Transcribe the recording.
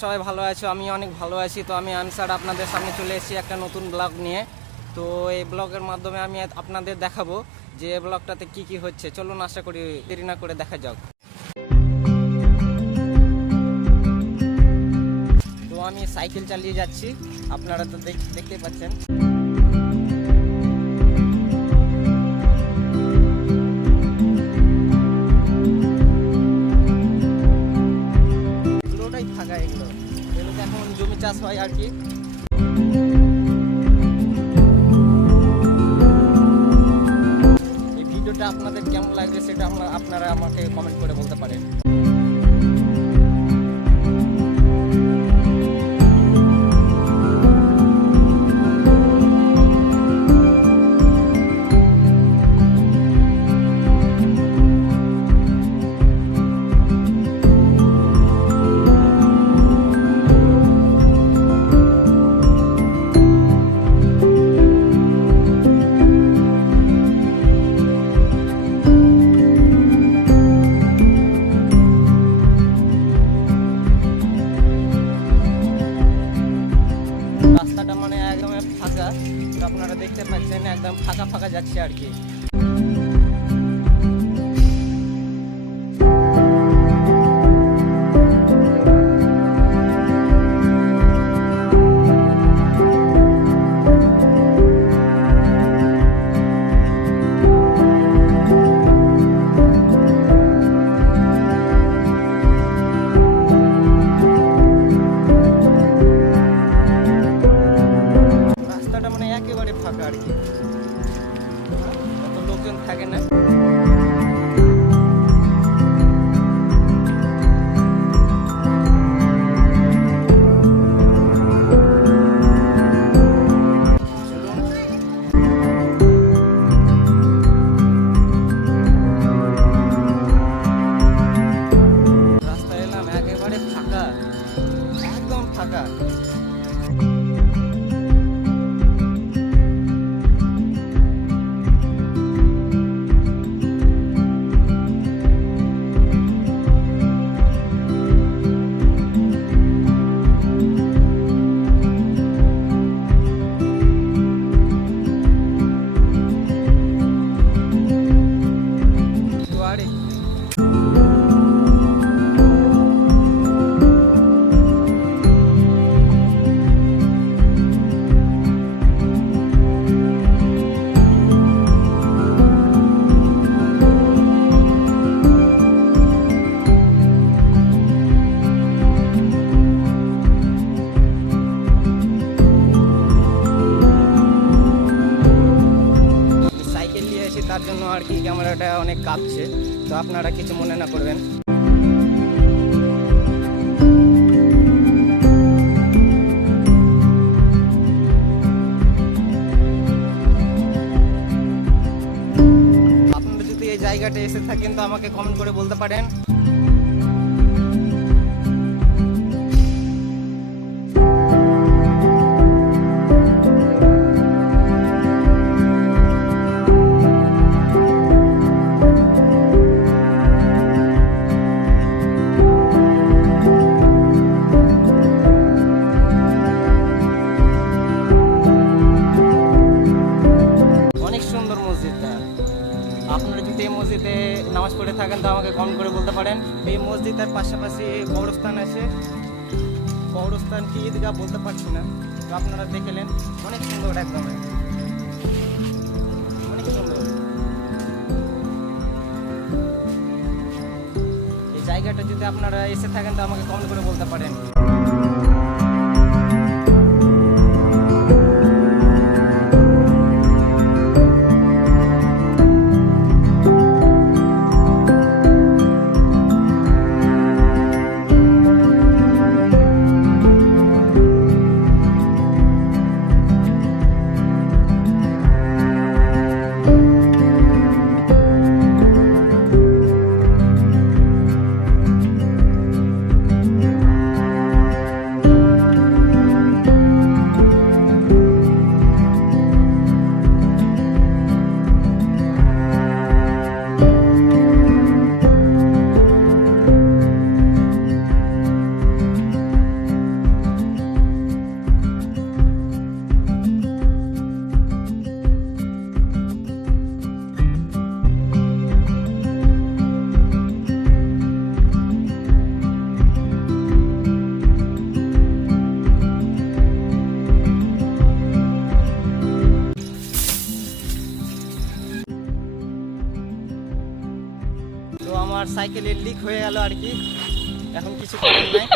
সবাই ভালো আছো, আমি অনেক ভালো আছি। তো আমি আনসার আপনাদের সামনে চলে এসেছি একটা নতুন ব্লগ নিয়ে। তো এই ব্লগের মাধ্যমে আমি আপনাদের দেখাবো যে এই ব্লগটাতে কি কি হচ্ছে। চলুন, আশা করি দেরি না করে দেখা যাক। তো আমি সাইকেল চালিয়ে যাচ্ছি, আপনারা তো দেখতে পাচ্ছেন। পুরোটাই ফাঁকা, এগুলোতে এখন জমি চাষ হয় আর কি। এই ভিডিওটা আপনাদের কেমন লাগবে সেটা আপনারা আমাকে কমেন্ট করে বলতে পারেন। রাস্তাটা মানে একদম ফাঁকা, তো আপনারা দেখতে পাচ্ছেন একদম ফাঁকা ফাঁকা যাচ্ছে আর কি। একেবারে ফাঁকা আর কি, অত লোকজন থাকে না। রাস্তায় এলাম, একেবারে ফাঁকা, একদম ফাঁকা। তার জন্য আর কি ক্যামেরাটা অনেক কাঁপছে, তো আপনারা কিছু মনে না করবেন। আপনারা যদি এই জায়গাটা এসে থাকেন তো আমাকে কমেন্ট করে বলতে পারেন। আপনারা যদি এই মসজিদে নামাজ পড়ে থাকেন তো আমাকে কমেন্ট করে বলতে পারেন। এই মসজিদের পাশাপাশি কবরস্থান আছে, কবরস্থান কি ঈদগাহ বলতে পারছি না, তো আপনারা দেখলেন। অনেক সুন্দর, একদম অনেক সুন্দর। এই জায়গাটা যদি আপনারা এসে থাকেন তো আমাকে কমেন্ট করে বলতে পারেন। আমার সাইকেলের লিক হয়ে গেল আর কি, এখন কিছু করার নাই।